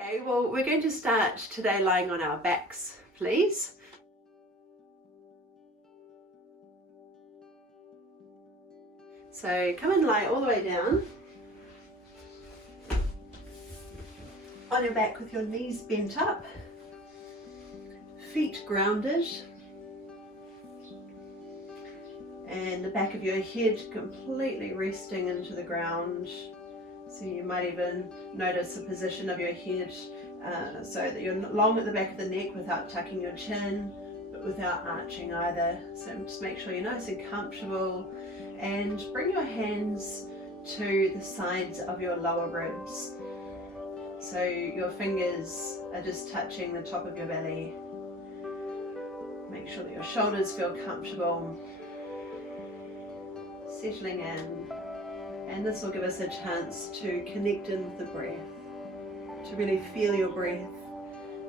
Okay, well, we're going to start today lying on our backs, please. So come and lie all the way down on your back with your knees bent up, feet grounded, and the back of your head completely resting into the ground. So you might even notice the position of your head so that you're long at the back of the neck without tucking your chin, but without arching either. So just make sure you're nice and comfortable, and bring your hands to the sides of your lower ribs. So your fingers are just touching the top of your belly. Make sure that your shoulders feel comfortable, settling in. And this will give us a chance to connect in with the breath, to really feel your breath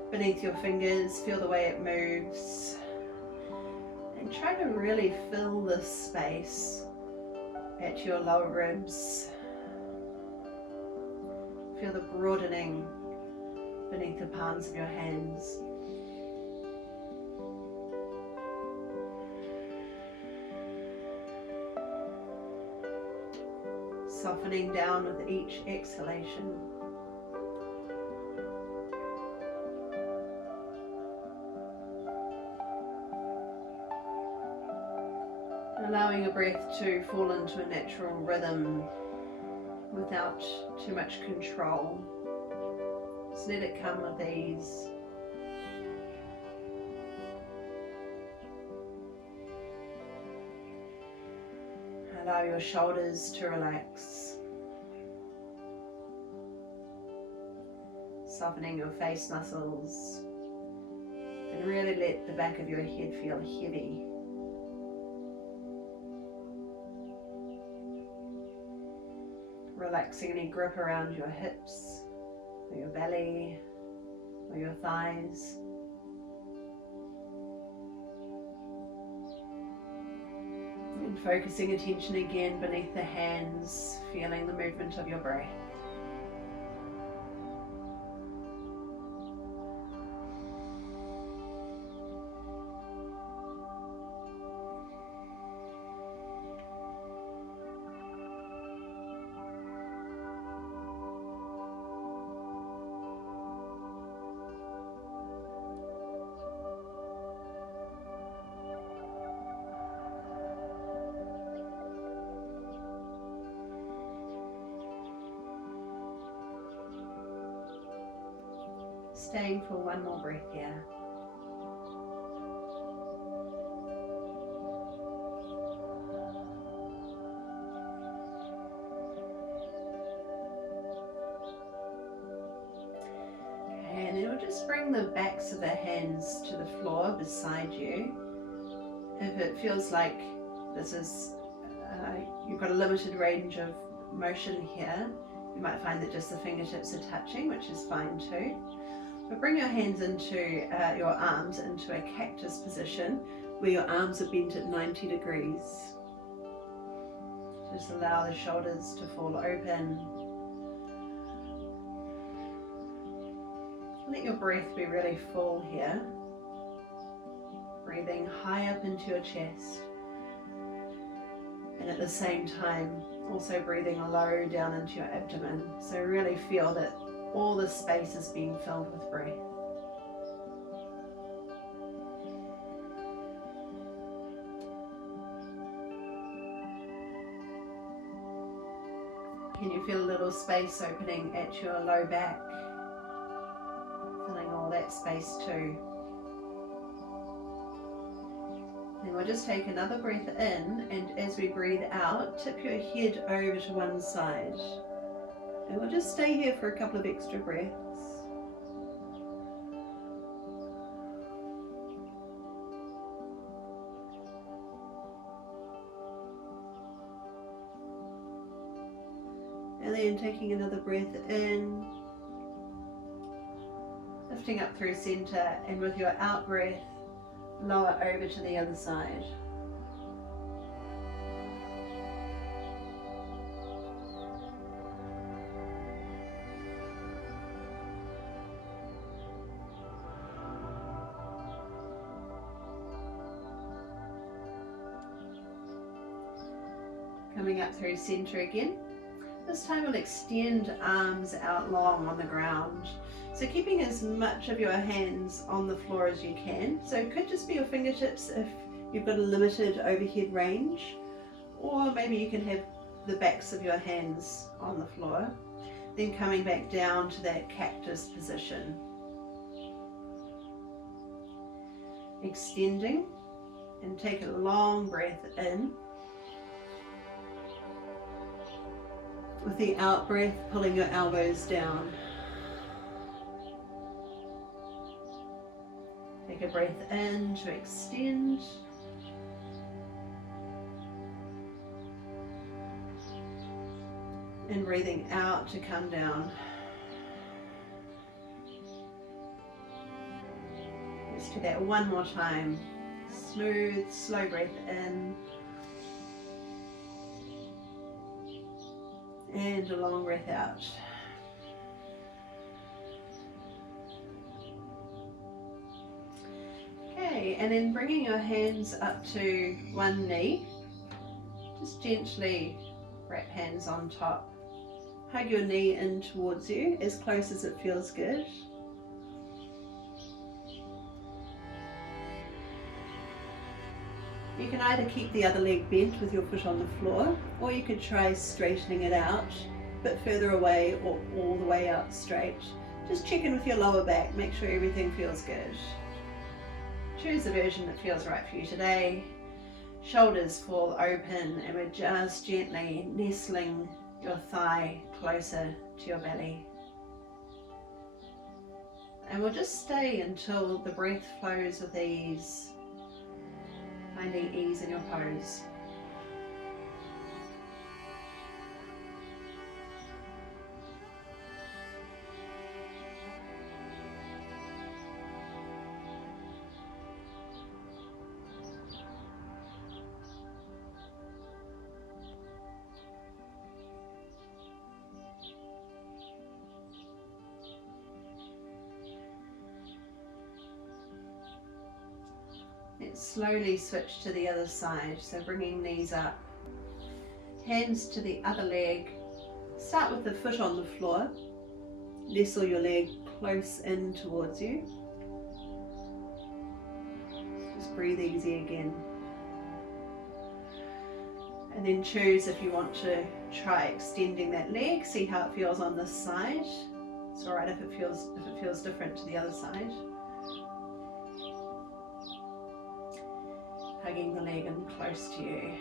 beneath your fingers, feel the way it moves, and try to really fill this space at your lower ribs. Feel the broadening beneath the palms of your hands. Softening down with each exhalation. Allowing your breath to fall into a natural rhythm without too much control. Just let it come with ease. Allow your shoulders to relax, softening your face muscles, and really let the back of your head feel heavy. Relaxing any grip around your hips, or your belly, or your thighs. And focusing attention again beneath the hands, feeling the movement of your breath. Staying for one more breath here. Okay, and then we'll just bring the backs of the hands to the floor beside you. If it feels like this is, you've got a limited range of motion here, you might find that just the fingertips are touching, which is fine too. But bring your hands into your arms into a cactus position where your arms are bent at 90 degrees. Just allow the shoulders to fall open. Let your breath be really full here. Breathing high up into your chest. And at the same time, also breathing low down into your abdomen. So really feel that all the space is being filled with breath. Can you feel a little space opening at your low back? Filling all that space too. Then we'll just take another breath in, and as we breathe out, tip your head over to one side. And we'll just stay here for a couple of extra breaths. And then taking another breath in, lifting up through center, and with your out breath, lower over to the other side. coming up through center again. This time we'll extend arms out long on the ground. So keeping as much of your hands on the floor as you can. So it could just be your fingertips if you've got a limited overhead range, or maybe you can have the backs of your hands on the floor. Then coming back down to that cactus position. Extending, and take a long breath in. With the out breath, pulling your elbows down. Take a breath in to extend. And breathing out to come down. Let's do that one more time. Smooth, slow breath in. And a long breath out. Okay, and then bringing your hands up to one knee. Just gently wrap hands on top. Hug your knee in towards you, as close as it feels good. You can either keep the other leg bent with your foot on the floor, or you could try straightening it out a bit further away or all the way out straight. Just check in with your lower back, make sure everything feels good. Choose the version that feels right for you today. Shoulders fall open, and we're just gently nestling your thigh closer to your belly. And we'll just stay until the breath flows with ease, finding ease in your pose. Let's slowly switch to the other side, so bringing knees up, hands to the other leg. Start with the foot on the floor, nestle your leg close in towards you. Just breathe easy again. And then choose if you want to try extending that leg, see how it feels on this side. It's alright if it feels different to the other side. Hugging the leg in close to you.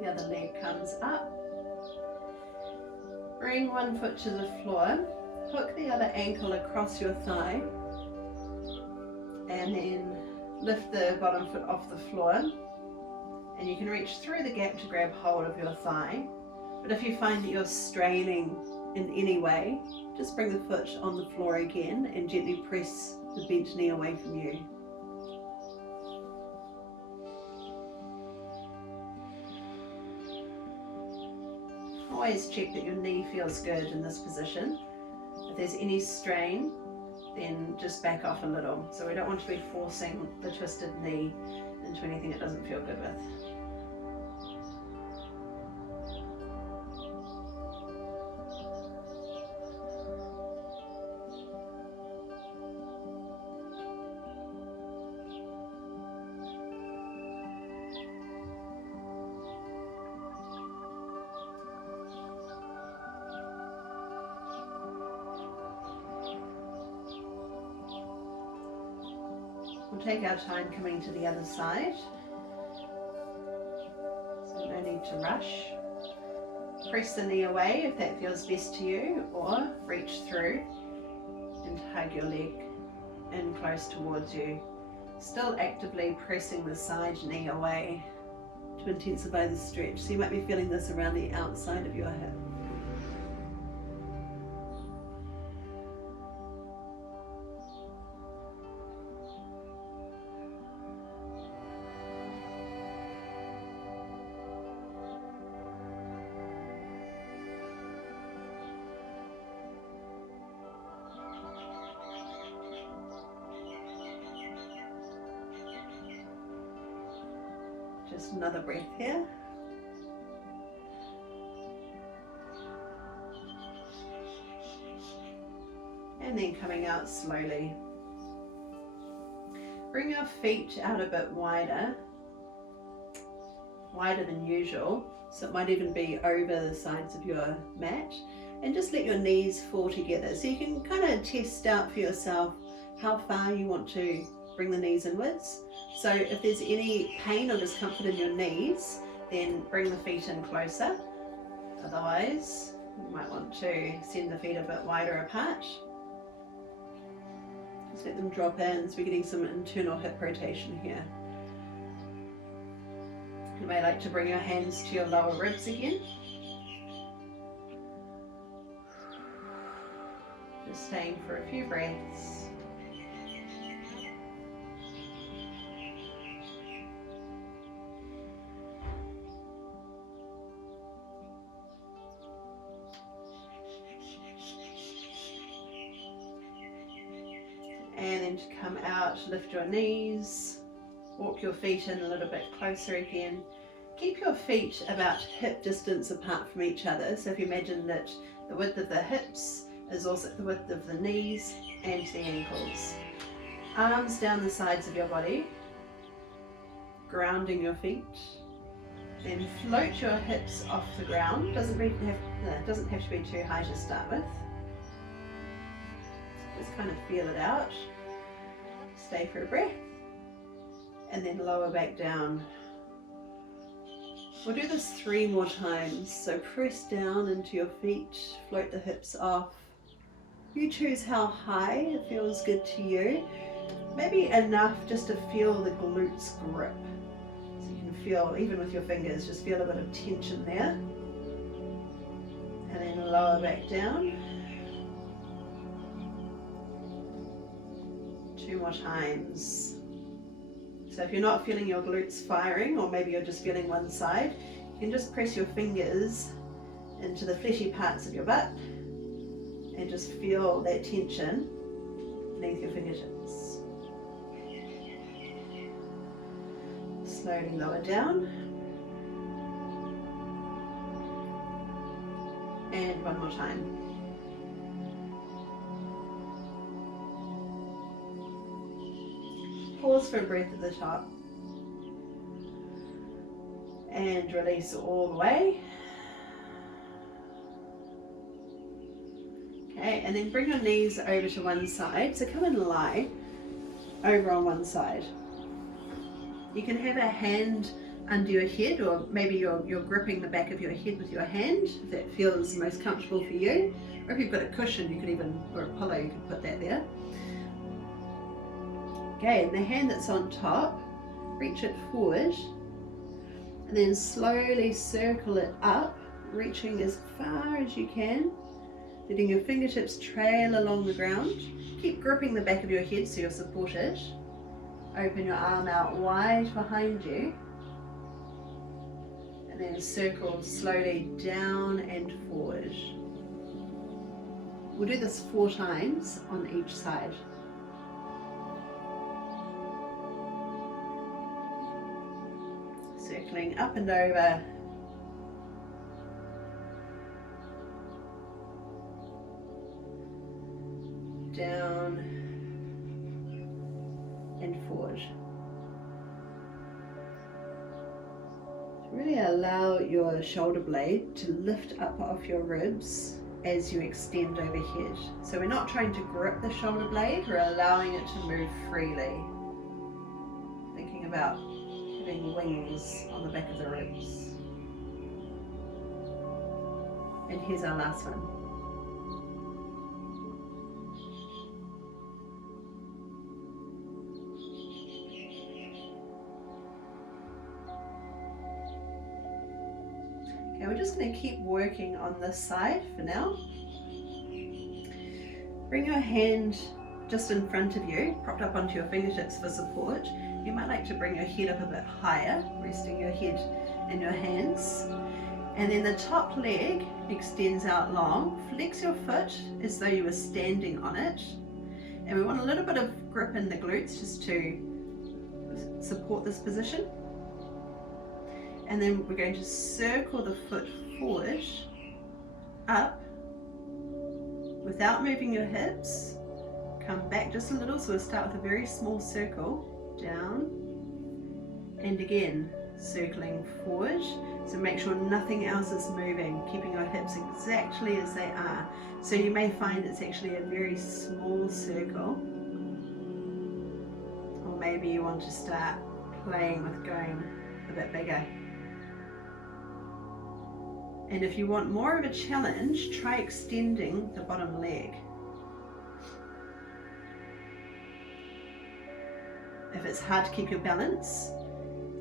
The other leg comes up. Bring one foot to the floor. Hook the other ankle across your thigh. And then lift the bottom foot off the floor. And you can reach through the gap to grab hold of your thigh. But if you find that you're straining in any way, just bring the foot on the floor again and gently press the bent knee away from you. Always check that your knee feels good in this position. If there's any strain, then just back off a little. So we don't want to be forcing the twisted knee into anything it doesn't feel good with. We'll take our time coming to the other side, so no need to rush. Press the knee away if that feels best to you, or reach through and hug your leg in close towards you, still actively pressing the side knee away to intensify the stretch. So you might be feeling this around the outside of your hip. Just another breath here. And then coming out slowly. Bring your feet out a bit wider than usual, so it might even be over the sides of your mat, and just let your knees fall together so you can kind of test out for yourself how far you want to bring the knees inwards. So if there's any pain or discomfort in your knees, then bring the feet in closer. Otherwise, you might want to send the feet a bit wider apart. Just let them drop in, so we're getting some internal hip rotation here. You may like to bring your hands to your lower ribs again. Just staying for a few breaths. And then to come out, lift your knees, walk your feet in a little bit closer again. Keep your feet about hip distance apart from each other. So if you imagine that the width of the hips is also the width of the knees and the ankles. Arms down the sides of your body, grounding your feet. Then float your hips off the ground. Doesn't have to be too high to start with. Just kind of feel it out. Stay for a breath. And then lower back down. We'll do this 3 more times. So press down into your feet, float the hips off. You choose how high it feels good to you. Maybe enough just to feel the glutes grip. So you can feel, even with your fingers, just feel a bit of tension there. And then lower back down. 2 more times. So if you're not feeling your glutes firing, or maybe you're just feeling one side, you can just press your fingers into the fleshy parts of your butt and just feel that tension beneath your fingertips. Slowly lower down. And 1 more time. Pause for a breath at the top. And release all the way. Okay, and then bring your knees over to one side. So come and lie over on one side. You can have a hand under your head, or maybe you're gripping the back of your head with your hand, if that feels most comfortable for you. Or if you've got a cushion, you could even, or a pillow, you could put that there. Okay, and the hand that's on top, reach it forward, and then slowly circle it up, reaching as far as you can, letting your fingertips trail along the ground. Keep gripping the back of your head so you're supported. Open your arm out wide behind you, and then circle slowly down and forward. We'll do this 4 times on each side. Circling up and over. Down and forward. Really allow your shoulder blade to lift up off your ribs as you extend overhead. So we're not trying to grip the shoulder blade, we're allowing it to move freely. Thinking about having wings on the back of the ribs. And here's our last one. just going to keep working on this side for now. Bring your hand just in front of you, propped up onto your fingertips for support. You might like to bring your head up a bit higher, resting your head in your hands. And then the top leg extends out long. Flex your foot as though you were standing on it. And we want a little bit of grip in the glutes just to support this position. And then we're going to circle the foot forward, up, without moving your hips. Come back just a little, so we'll start with a very small circle, down, and again, circling forward. So make sure nothing else is moving, keeping your hips exactly as they are. So you may find it's actually a very small circle, or maybe you want to start playing with going a bit bigger. And if you want more of a challenge, try extending the bottom leg. If it's hard to keep your balance,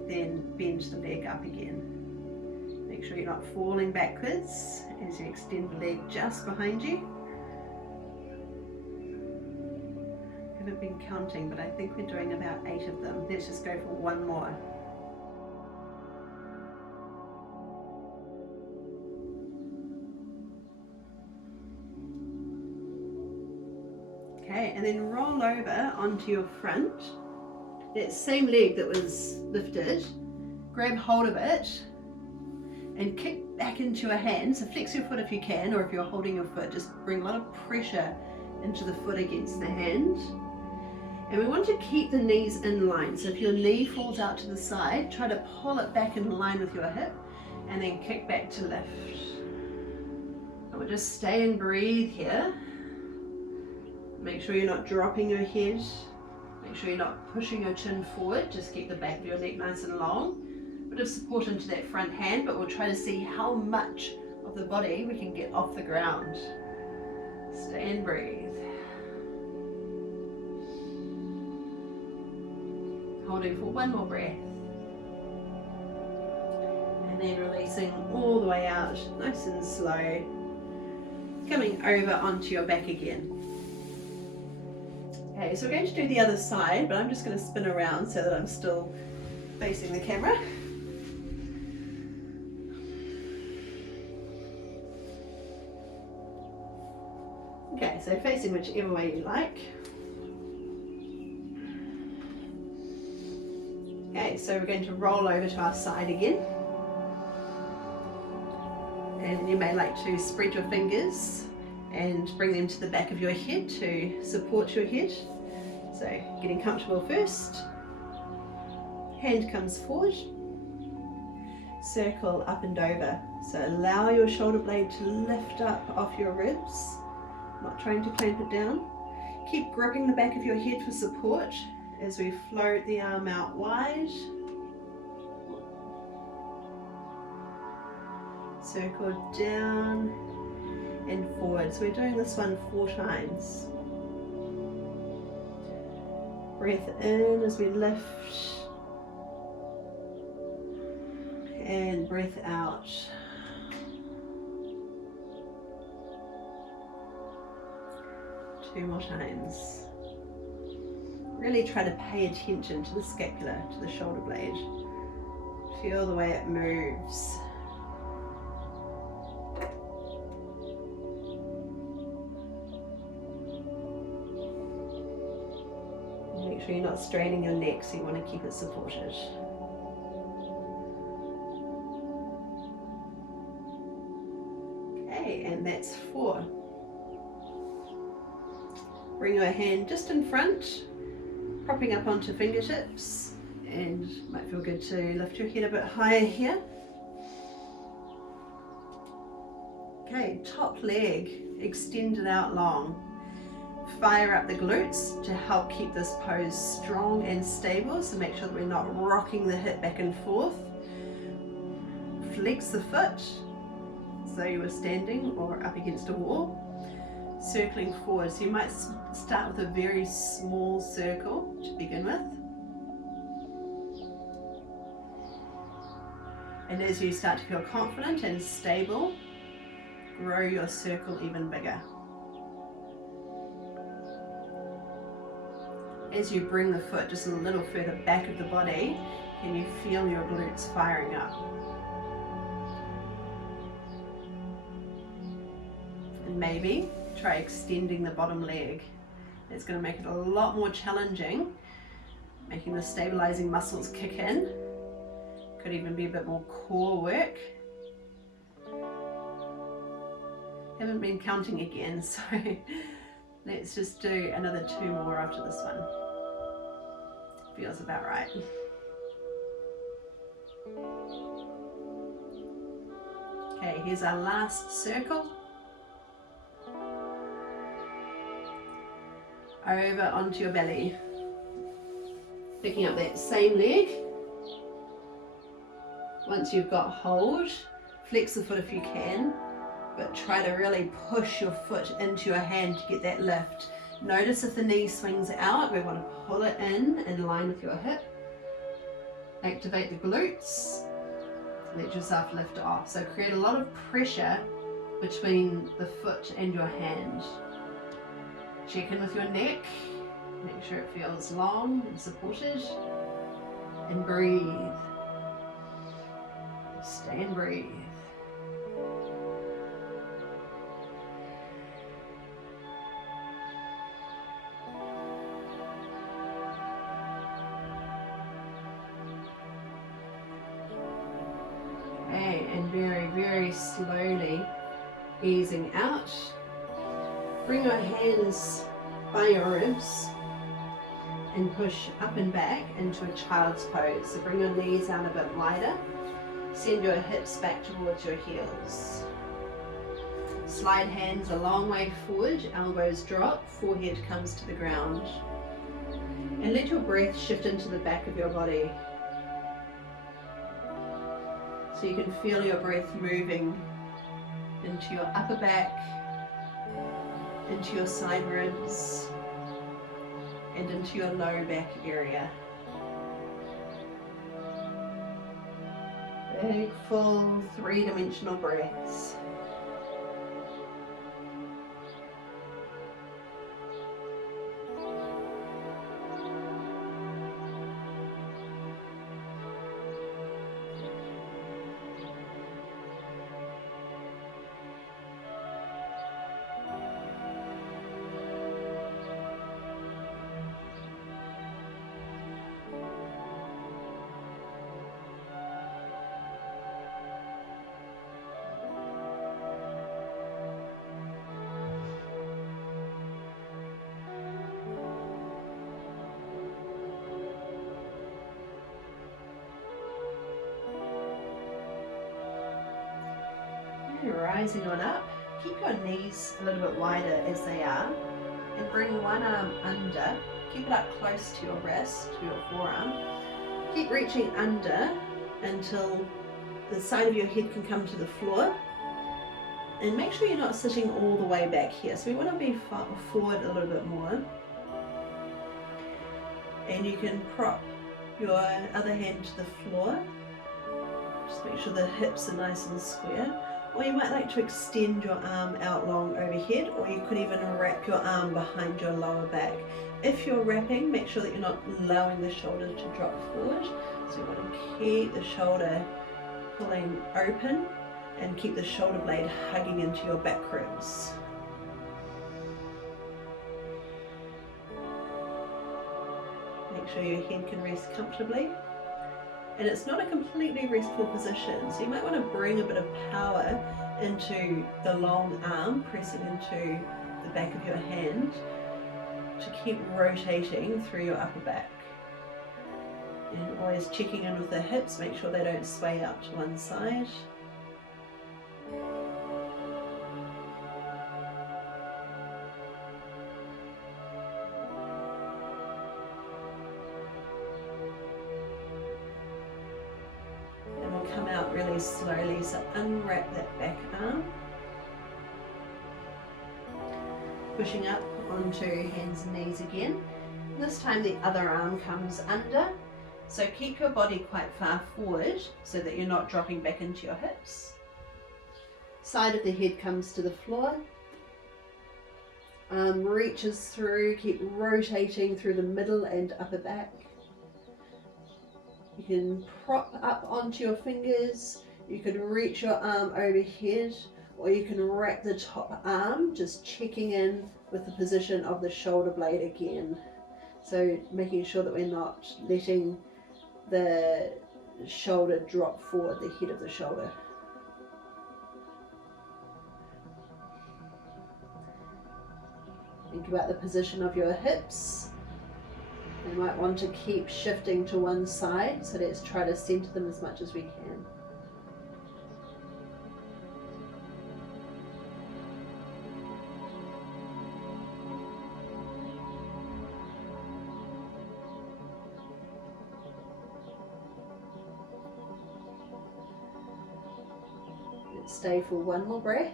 then bend the leg up again. Make sure you're not falling backwards as you extend the leg just behind you. I haven't been counting, but I think we're doing about 8 of them. Let's just go for one more. Okay, and then roll over onto your front. That same leg that was lifted, grab hold of it and kick back into your hand. So flex your foot if you can, or if you're holding your foot, just bring a lot of pressure into the foot against the hand. And we want to keep the knees in line. So if your knee falls out to the side, try to pull it back in line with your hip and then kick back to lift. And we'll just stay and breathe here. Make sure you're not dropping your head. Make sure you're not pushing your chin forward, just keep the back of your neck nice and long. A bit of support into that front hand, but we'll try to see how much of the body we can get off the ground. Stay and breathe. Holding for one more breath. And then releasing all the way out, nice and slow. Coming over onto your back again. Okay, so we're going to do the other side, but I'm just going to spin around so that I'm still facing the camera. Okay, so facing whichever way you like. Okay, so we're going to roll over to our side again. And you may like to spread your fingers and bring them to the back of your head to support your head. So getting comfortable first. Hand comes forward. Circle up and over. So allow your shoulder blade to lift up off your ribs, not trying to clamp it down. Keep gripping the back of your head for support as we float the arm out wide. Circle down and forward. So we're doing this one 4 times. Breath in as we lift, and breath out. Two more times. Really try to pay attention to the scapula, to the shoulder blade. Feel the way it moves. Make sure you're not straining your neck, so you want to keep it supported. Okay, and that's 4. Bring your hand just in front, propping up onto fingertips, and it might feel good to lift your head a bit higher here. Okay, top leg extended out long. Fire up the glutes to help keep this pose strong and stable, so make sure that we're not rocking the hip back and forth. Flex the foot as though you were standing or up against a wall. Circling forward, so you might start with a very small circle to begin with. And as you start to feel confident and stable, grow your circle even bigger. As you bring the foot just a little further back of the body, can you feel your glutes firing up? And maybe try extending the bottom leg. It's going to make it a lot more challenging, making the stabilizing muscles kick in. Could even be a bit more core work. Haven't been counting again, so let's just do another 2 more after this one. Feels about right. Okay, here's our last circle. Over onto your belly. Picking up that same leg. Once you've got hold, flex the foot if you can, but try to really push your foot into your hand to get that lift. Notice if the knee swings out, we want to pull it in line with your hip. Activate the glutes. Let yourself lift off. So create a lot of pressure between the foot and your hand. Check in with your neck. Make sure it feels long and supported. And breathe. Stay and breathe. Okay, and very, very slowly easing out. Bring your hands by your ribs and push up and back into a child's pose. So bring your knees down a bit wider. Send your hips back towards your heels. Slide hands a long way forward, elbows drop, forehead comes to the ground. And let your breath shift into the back of your body. So you can feel your breath moving into your upper back, into your side ribs, and into your low back area. Big, full, 3-dimensional breaths. Rising on up, keep your knees a little bit wider as they are, and bring one arm under, keep it up close to your wrist, to your forearm. Keep reaching under until the side of your head can come to the floor, and make sure you're not sitting all the way back here. So we want to be forward a little bit more, and you can prop your other hand to the floor. Just make sure the hips are nice and square. Or you might like to extend your arm out long overhead, or you could even wrap your arm behind your lower back. If you're wrapping, make sure that you're not allowing the shoulder to drop forward. So you want to keep the shoulder pulling open and keep the shoulder blade hugging into your back ribs. Make sure your head can rest comfortably. And it's not a completely restful position, so you might want to bring a bit of power into the long arm, pressing into the back of your hand to keep rotating through your upper back. And always checking in with the hips, make sure they don't sway out to one side. Come out really slowly, so unwrap that back arm. Pushing up onto hands and knees again. This time the other arm comes under, So keep your body quite far forward so that you're not dropping back into your hips. Side of the head comes to the floor. Arm reaches through, keep rotating through the middle and upper back. You can prop up onto your fingers, you can reach your arm overhead, or you can wrap the top arm, just checking in with the position of the shoulder blade again. So making sure that we're not letting the shoulder drop forward, the head of the shoulder. Think about the position of your hips. You might want to keep shifting to one side, so let's try to center them as much as we can. Let's stay for one more breath.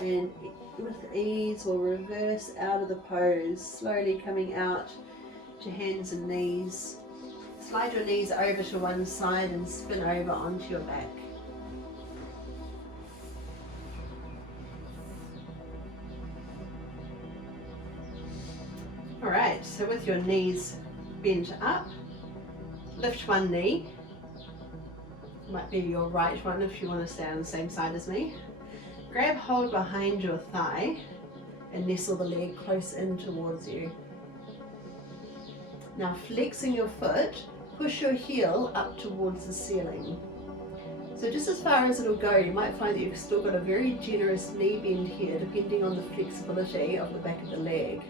And with ease, we'll reverse out of the pose, slowly coming out to hands and knees. Slide your knees over to one side and spin over onto your back. Alright, so with your knees bent up, lift one knee. Might be your right one if you want to stay on the same side as me. Grab hold behind your thigh and nestle the leg close in towards you. Now flexing your foot, push your heel up towards the ceiling. So just as far as it'll go, you might find that you've still got a very generous knee bend here, depending on the flexibility of the back of the leg.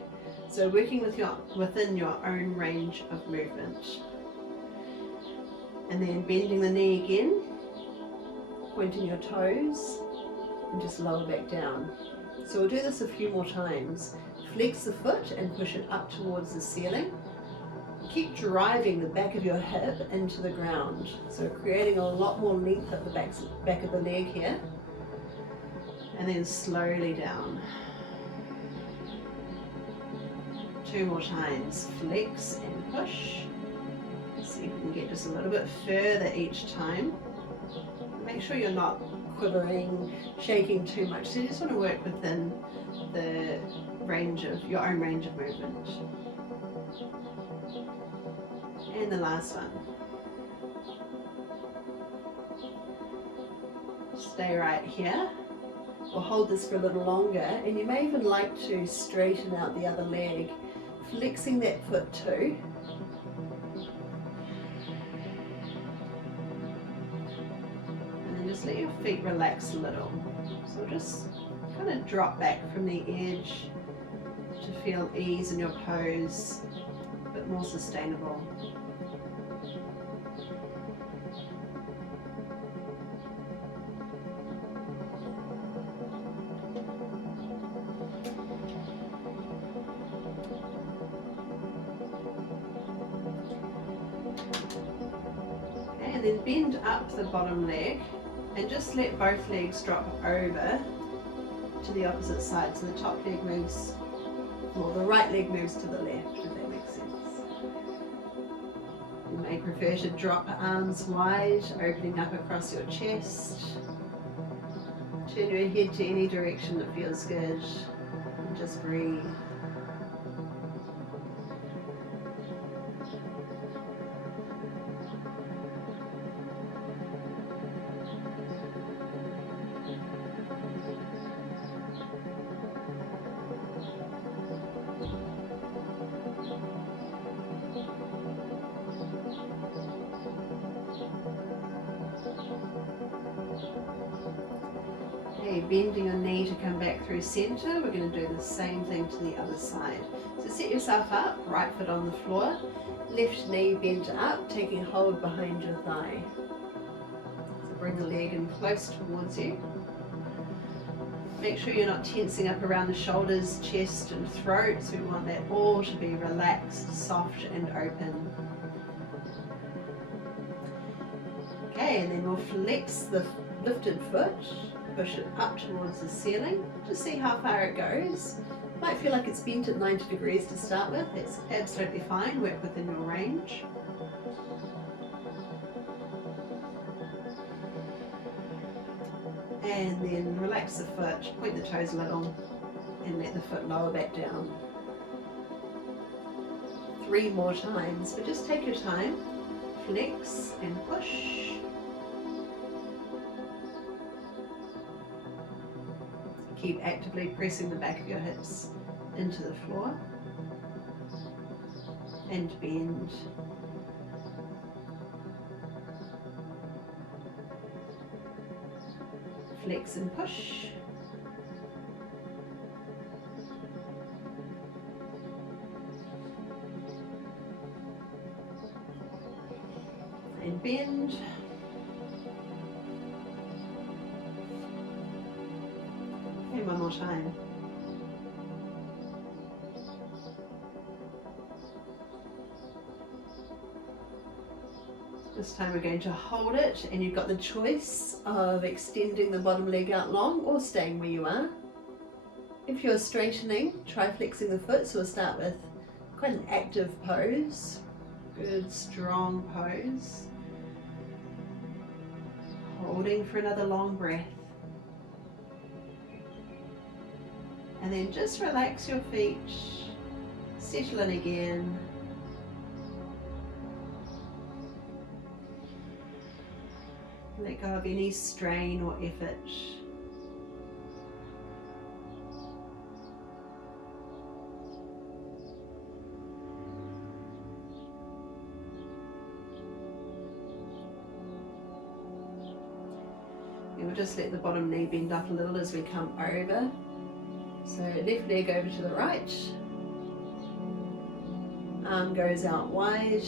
So working within your own range of movement. And then bending the knee again, pointing your toes, and just lower back down. So we'll do this a few more times. Flex the foot and push it up towards the ceiling. Keep driving the back of your hip into the ground. So creating a lot more length at the back of the leg here. And then slowly down. 2 more times. Flex and push. See if we can get just a little bit further each time. Make sure you're not quivering, shaking too much. So you just want to work within the range of your own range of movement. And the last one. Stay right here. We'll hold this for a little longer, and you may even like to straighten out the other leg, flexing that foot too. Just let your feet relax a little. So just kind of drop back from the edge to feel ease in your pose, a bit more sustainable. And then bend up the bottom leg. And just let both legs drop over to the opposite side. So the top leg moves, well, the right leg moves to the left, if that makes sense. You may prefer to drop arms wide, opening up across your chest. Turn your head to any direction that feels good. And just breathe. Bending your knee to come back through center. We're going to do the same thing to the other side. So set yourself up, right foot on the floor, left knee bent up, taking hold behind your thigh. So bring the leg in close towards you. Make sure you're not tensing up around the shoulders, chest and throat. So we want that all to be relaxed, soft and open. Okay, and then we'll flex the lifted foot. Push it up towards the ceiling. Just see how far it goes. Might feel like it's bent at 90 degrees to start with. That's absolutely fine. Work within your range. And then relax the foot, point the toes a little, and let the foot lower back down. 3 more times, but just take your time. Flex and push. Keep actively pressing the back of your hips into the floor. And bend. Flex and push. And bend. And one more time. This time we're going to hold it, and you've got the choice of extending the bottom leg out long or staying where you are. If you're straightening, try flexing the foot, so we'll start with quite an active pose. Good, strong pose. Holding for another long breath. And then just relax your feet, settle in again. Let go of any strain or effort. And we'll just let the bottom knee bend up a little as we come over. So left leg over to the right. Arm goes out wide.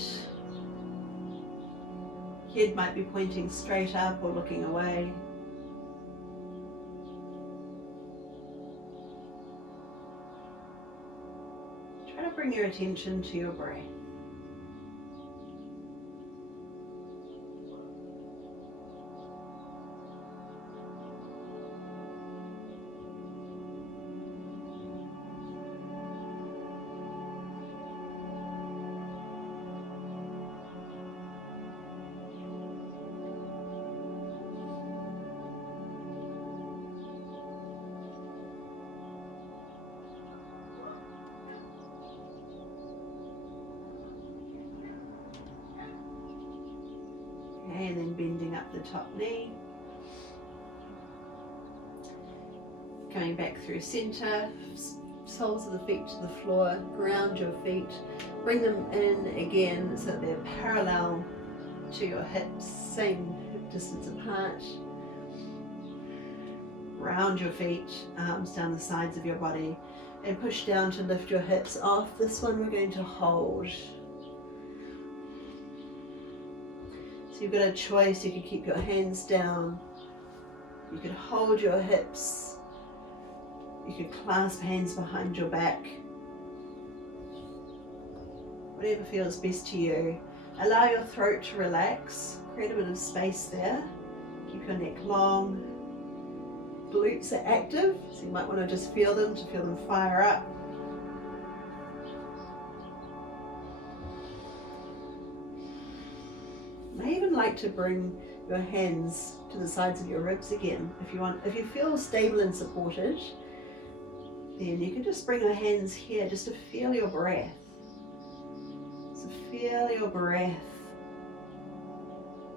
Head might be pointing straight up or looking away. Try to bring your attention to your breath. And then bending up the top knee. Coming back through center, soles of the feet to the floor, ground your feet, bring them in again so that they're parallel to your hips, same hip distance apart. Round your feet, arms down the sides of your body, and push down to lift your hips off. This one we're going to hold. So you've got a choice. You could keep your hands down, you could hold your hips, you could clasp hands behind your back, whatever feels best to you. Allow your throat to relax, create a bit of space there, keep your neck long. Glutes are active, so you might want to just feel them fire up. I even like to bring your hands to the sides of your ribs again. If you want, if you feel stable and supported, then you can just bring your hands here just to feel your breath. So feel your breath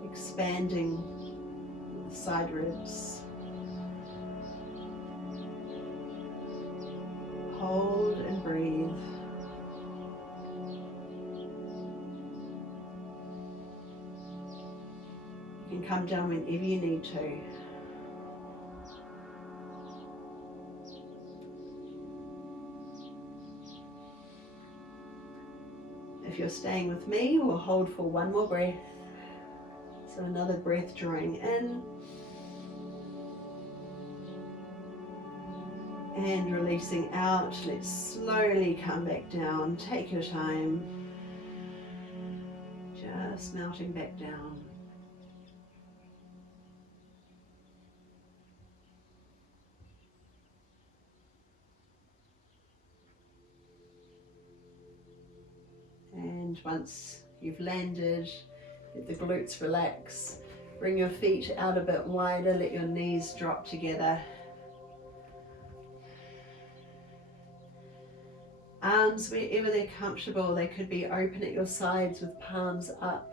expanding the side ribs. Hold and breathe. You can come down whenever you need to. If you're staying with me, we'll hold for one more breath. So another breath drawing in and releasing out. Let's slowly come back down. Take your time. Just melting back down. once you've landed. Let the glutes relax. Bring your feet out a bit wider, let your knees drop together. Arms wherever they're comfortable, they could be open at your sides with palms up.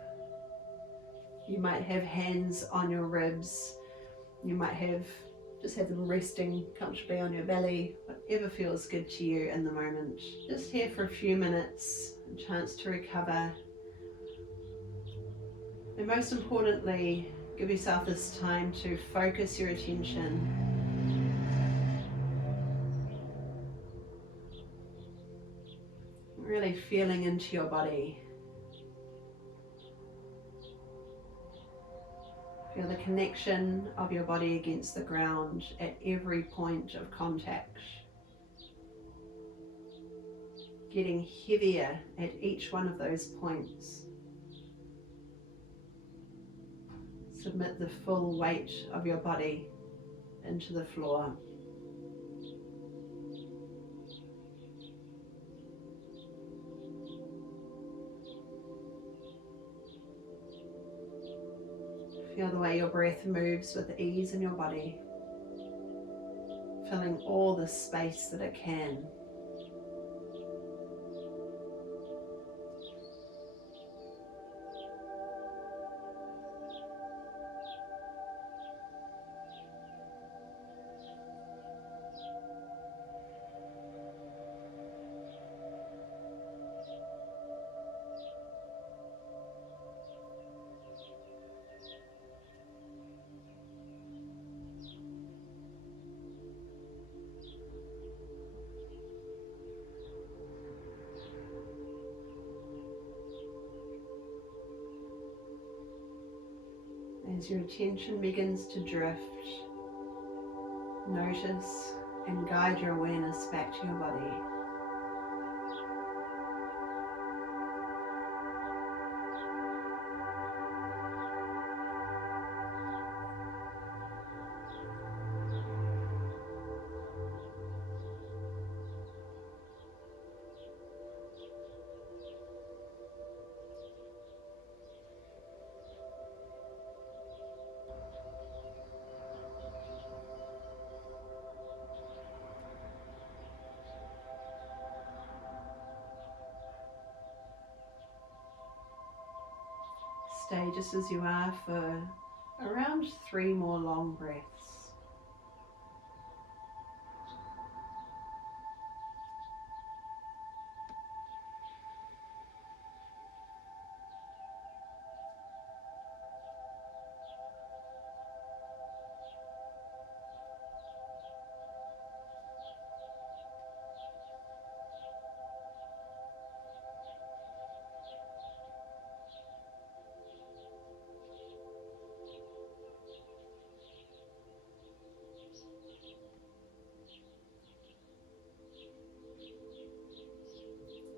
You might have hands on your ribs. You might just have them resting comfortably on your belly, whatever feels good to you in the moment. Just here for a few minutes, a chance to recover. And most importantly, give yourself this time to focus your attention. Really feeling into your body. Feel the connection of your body against the ground at every point of contact. Getting heavier at each one of those points. Submit the full weight of your body into the floor. Feel the way your breath moves with ease in your body, filling all the space that it can. As your attention begins to drift, notice and guide your awareness back to your body. Stay just as you are for around 3 more long breaths.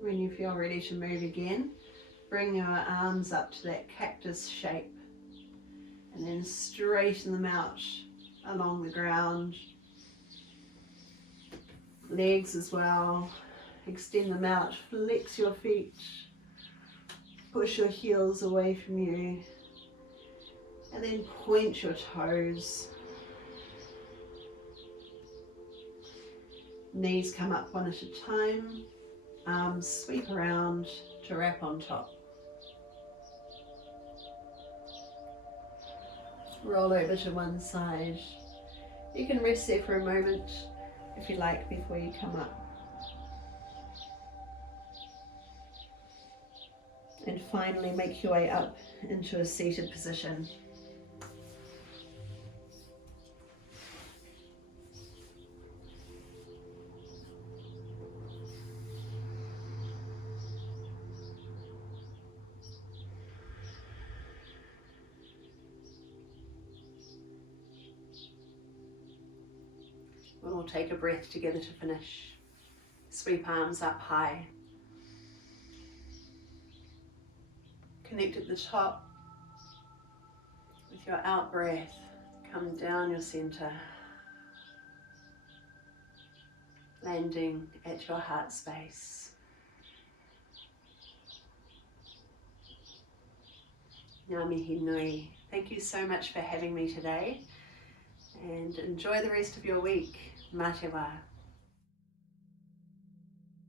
When you feel ready to move again, bring your arms up to that cactus shape and then straighten them out along the ground. Legs as well. Extend them out, flex your feet, push your heels away from you, and then point your toes. Knees come up one at a time. Arms sweep around to wrap on top. Roll over to one side. You can rest there for a moment if you like before you come up. And finally make your way up into a seated position. And we'll take a breath together to finish. Sweep arms up high. Connect at the top with your out breath. Come down your center. Landing at your heart space. Ngā mihi nui. Thank you so much for having me today, and enjoy the rest of your week. Mā te wā.